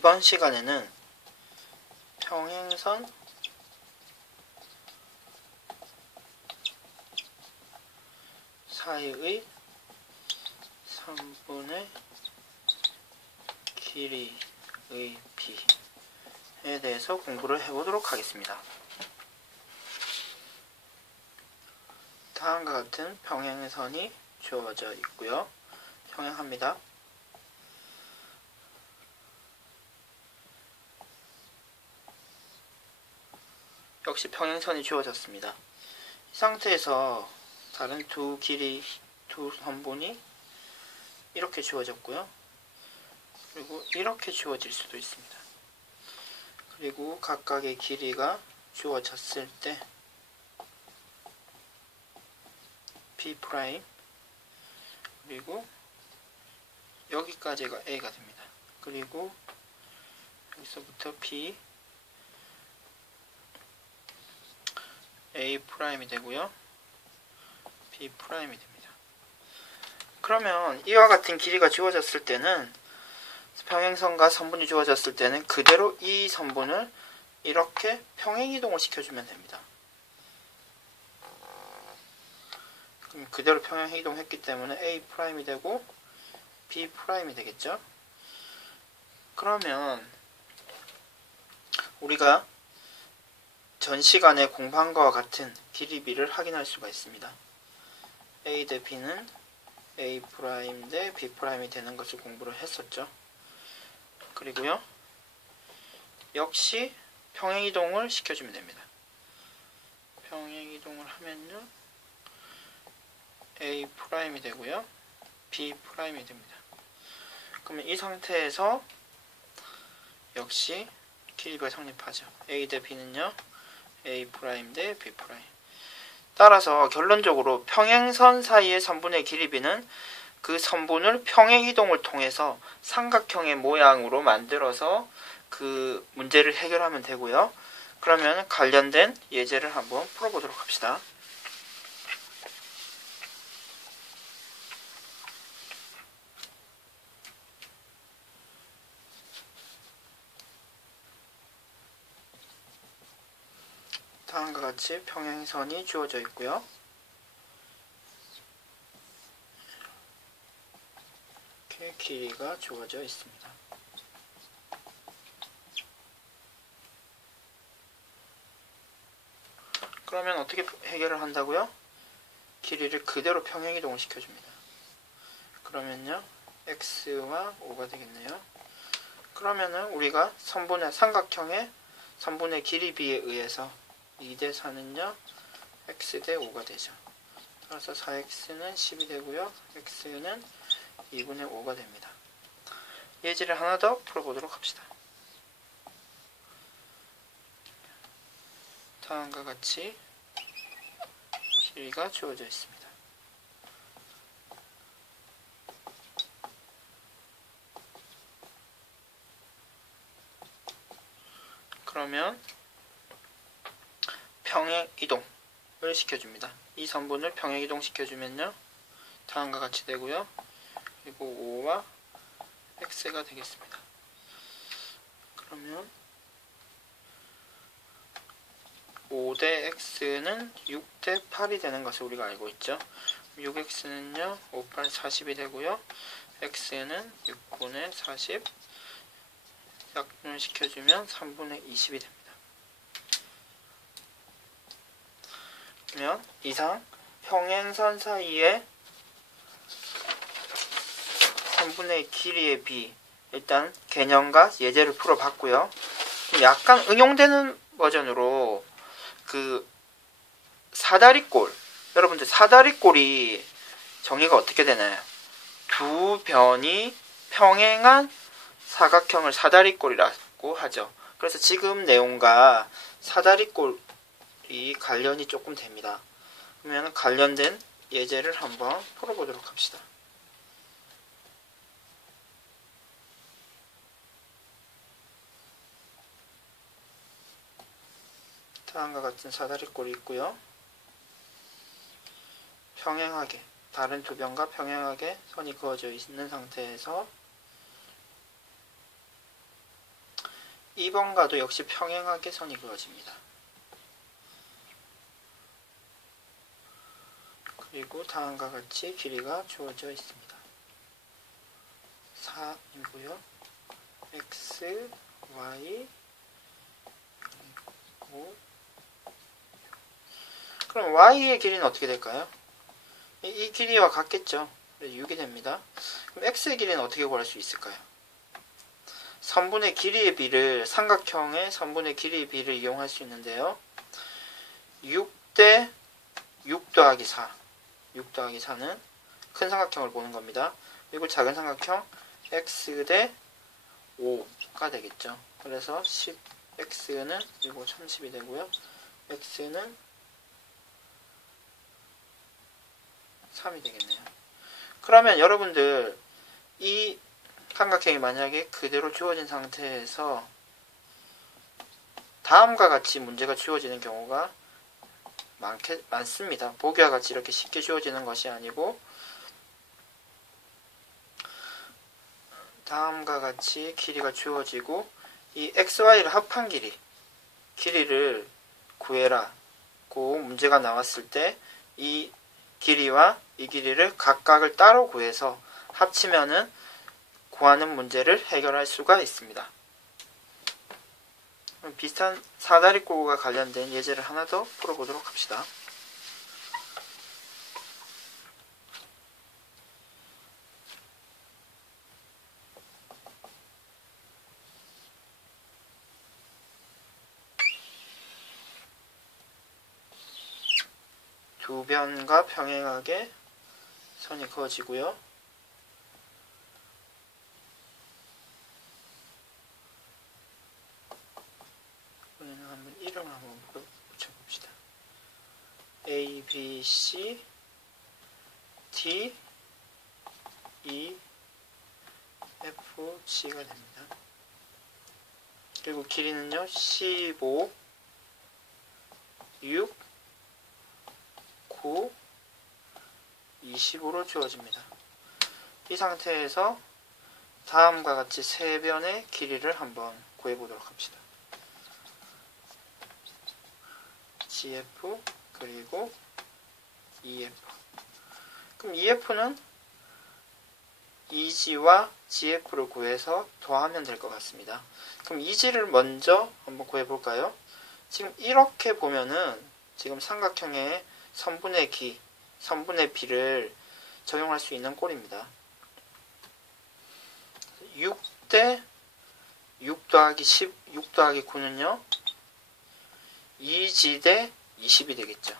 이번 시간에는 평행선 사이의 3분의 길이의 비에 대해서 공부를 해보도록 하겠습니다. 다음과 같은 평행선이 주어져 있고요. 평행합니다. 역시 평행선이 주어졌습니다. 이 상태에서 다른 두 선분이 이렇게 주어졌고요. 그리고 이렇게 주어질 수도 있습니다. 그리고 각각의 길이가 주어졌을 때 B' 그리고 여기까지가 A가 됩니다. 그리고 여기서부터 B A'이 되고요. B'이 됩니다. 그러면 이와 같은 길이가 주어졌을 때는 평행선과 선분이 주어졌을 때는 그대로 이 선분을 이렇게 평행이동을 시켜주면 됩니다. 그럼 그대로 평행이동했기 때문에 A'이 되고 B'이 되겠죠. 그러면 우리가 전 시간에 공부한 것과 같은 길이 비를 확인할 수가 있습니다. A 대 B는 A' 대 B' 되는 것을 공부를 했었죠. 그리고요, 역시 평행이동을 시켜주면 됩니다. 평행이동을 하면요, A' 되고요, B' 됩니다. 그러면 이 상태에서 역시 길이가 성립하죠. A 대 B는요, A' 대 B'. 따라서 결론적으로 평행선 사이의 선분의 길이 b는 그 선분을 평행이동을 통해서 삼각형의 모양으로 만들어서 그 문제를 해결하면 되고요. 그러면 관련된 예제를 한번 풀어보도록 합시다. 다음과 같이 평행선이 주어져 있고요. 이렇게 길이가 주어져 있습니다. 그러면 어떻게 해결을 한다고요? 길이를 그대로 평행이동을 시켜줍니다. 그러면요, x와 5가 되겠네요. 그러면은 우리가 삼각형의 선분의 길이 b에 의해서 2 대 4는요, x 대 5가 되죠. 따라서 4x는 10이 되고요, x는 2분의 5가 됩니다. 예제를 하나 더 풀어보도록 합시다. 다음과 같이 길이가 주어져 있습니다. 그러면 평행이동을 시켜줍니다. 이 선분을 평행이동 시켜주면요, 다음과 같이 되고요. 그리고 5와 x가 되겠습니다. 그러면 5 대 x는 6 대 8이 되는 것을 우리가 알고 있죠. 6x는요, 5, 8, 40이 되고요. x는 6분의 40, 약분을 시켜주면 3분의 20이 됩니다. 그러면 이상 평행선 사이의 3분의 길이의 b, 일단 개념과 예제를 풀어봤고요. 약간 응용되는 버전으로 그 사다리꼴, 여러분들 사다리꼴이 정의가 어떻게 되나요? 두 변이 평행한 사각형을 사다리꼴이라고 하죠. 그래서 지금 내용과 사다리꼴이 관련이 조금 됩니다. 그러면 관련된 예제를 한번 풀어보도록 합시다. 다음과 같은 사다리꼴이 있고요. 평행하게, 다른 두 변과 평행하게 선이 그어져 있는 상태에서 2번과도 역시 평행하게 선이 그어집니다. 그리고 다음과 같이 길이가 주어져 있습니다. 4이고요. x, y, 그리고 그럼 y의 길이는 어떻게 될까요? 이 길이와 같겠죠. 6이 됩니다. 그럼 x의 길이는 어떻게 구할 수 있을까요? 선분의 길이의 비를, 삼각형의 선분의 길이의 비를 이용할 수 있는데요. 6대 6 더하기 4. 6 더하기 4는 큰 삼각형을 보는 겁니다. 그리고 작은 삼각형 x 대 5가 되겠죠. 그래서 10x는 이거 1010이 되고요. x는 3이 되겠네요. 그러면 여러분들 이 삼각형이 만약에 그대로 주어진 상태에서 다음과 같이 문제가 주어지는 경우가 많습니다. 보기와 같이 이렇게 쉽게 주어지는 것이 아니고 다음과 같이 길이가 주어지고 이 xy를 합한 길이를 구해라 고 문제가 나왔을 때 이 길이와 이 길이를 각각을 따로 구해서 합치면은 구하는 문제를 해결할 수가 있습니다. 비슷한 사다리꼴과 관련된 예제를 하나 더 풀어보도록 합시다. 두 변과 평행하게 선이 그어지고요. 이번에는 한번 이름을 한번 붙여봅시다. A, B, C, D, E, F, G가 됩니다. 그리고 길이는요 15, 6, 9, 25로 주어집니다. 이 상태에서 다음과 같이 세 변의 길이를 한번 구해보도록 합시다. GF 그리고 EF. 그럼 EF는 EG와 GF를 구해서 더하면 될 것 같습니다. 그럼 EG를 먼저 한번 구해볼까요? 지금 이렇게 보면은 지금 삼각형의 선분의 비를 적용할 수 있는 꼴입니다. 6대 6 더하기 10, 6 더하기 9는요 2g 대 20이 되겠죠.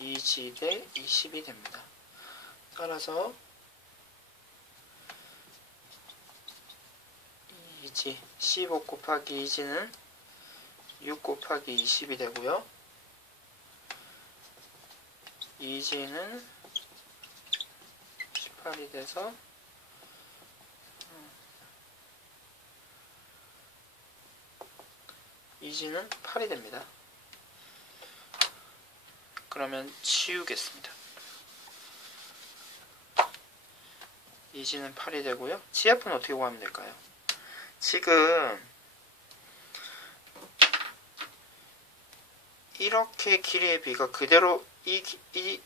2g 대 20이 됩니다. 따라서 2g 15 곱하기 2g는 6 곱하기 20이 되고요. 2g는 18이 돼서 2g는 8이 됩니다. 그러면 치우겠습니다. 2g는 8이 되고요. GF는 어떻게 구하면 될까요? 지금 이렇게 길이의 비가 그대로 이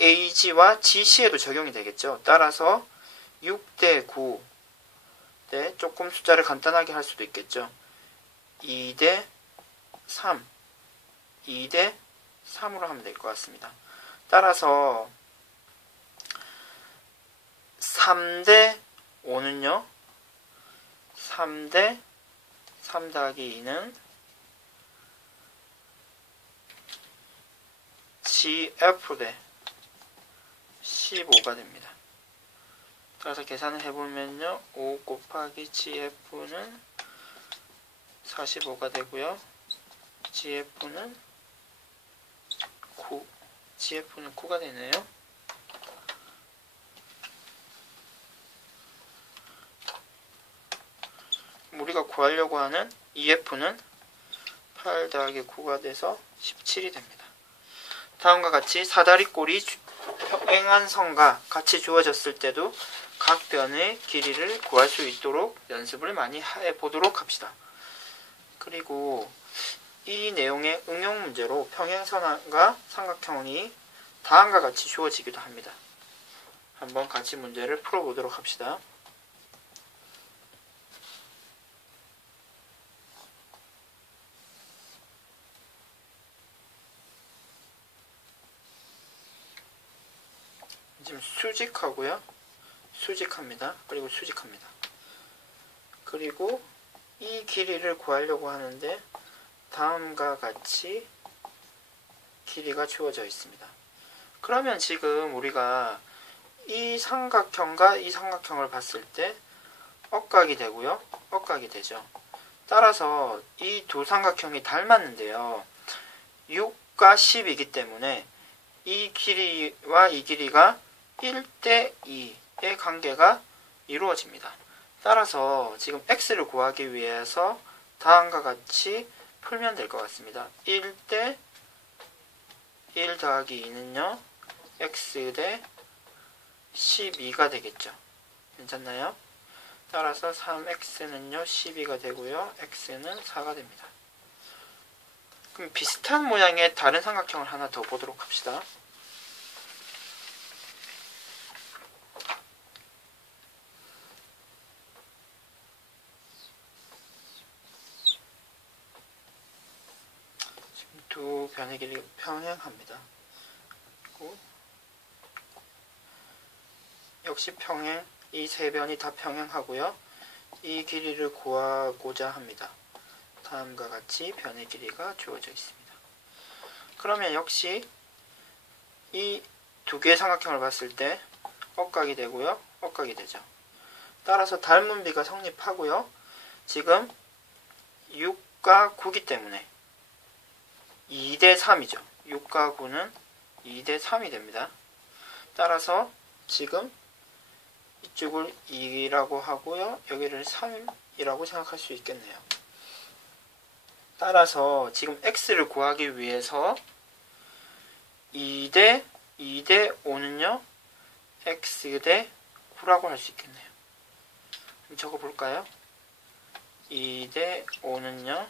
AG와 GC에도 적용이 되겠죠. 따라서 6대 9 대 조금 숫자를 간단하게 할 수도 있겠죠. 2대 3 2대 3으로 하면 될 것 같습니다. 따라서 3대 5는요 3대 3 더하기 2는 GF 대 15가 됩니다. 따라서 계산을 해보면요 5 곱하기 GF는 45가 되고요. GF는 9가 되네요. 우리가 구하려고 하는 EF는 8 더하기 9가 돼서 17이 됩니다. 다음과 같이 사다리꼴이 평행한 선과 같이 주어졌을 때도 각 변의 길이를 구할 수 있도록 연습을 많이 해보도록 합시다. 그리고 이 내용의 응용 문제로 평행선과 삼각형이 다음과 같이 주어지기도 합니다. 한번 같이 문제를 풀어보도록 합시다. 지금 수직하고요. 수직합니다. 그리고 수직합니다. 그리고 이 길이를 구하려고 하는데 다음과 같이 길이가 주어져 있습니다. 그러면 지금 우리가 이 삼각형과 이 삼각형을 봤을 때 억각이 되고요. 억각이 되죠. 따라서 이 두 삼각형이 닮았는데요. 6과 10이기 때문에 이 길이와 이 길이가 1대 2의 관계가 이루어집니다. 따라서 지금 x를 구하기 위해서 다음과 같이 풀면 될 것 같습니다. 1대 1 더하기 2는요. x 대 12가 되겠죠. 괜찮나요? 따라서 3x는요. 12가 되고요. x는 4가 됩니다. 그럼 비슷한 모양의 다른 삼각형을 하나 더 보도록 합시다. 지금 두 변의 길이가 평행합니다. 그리고 역시 평행, 이 세 변이 다 평행하고요. 이 길이를 구하고자 합니다. 다음과 같이 변의 길이가 주어져 있습니다. 그러면 역시 이 두 개의 삼각형을 봤을 때 억각이 되고요. 억각이 되죠. 따라서 닮은 비가 성립하고요. 지금 6과 9기 때문에 2대 3이죠. 6과 9는 2대 3이 됩니다. 따라서 지금 이쪽을 2라고 하고요. 여기를 3이라고 생각할 수 있겠네요. 따라서 지금 x를 구하기 위해서 2대 5는요. x 대 9라고 할 수 있겠네요. 그럼 적어볼까요? 2대 5는요.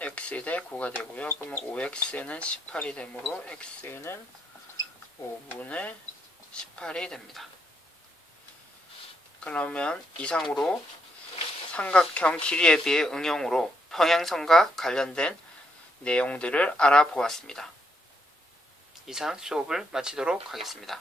x 대 9가 되고요. 그러면 5x는 18이 되므로 x는 5분의 18이 됩니다. 그러면 이상으로 삼각형 길이에 비해 응용으로 평행선과 관련된 내용들을 알아보았습니다. 이상 수업을 마치도록 하겠습니다.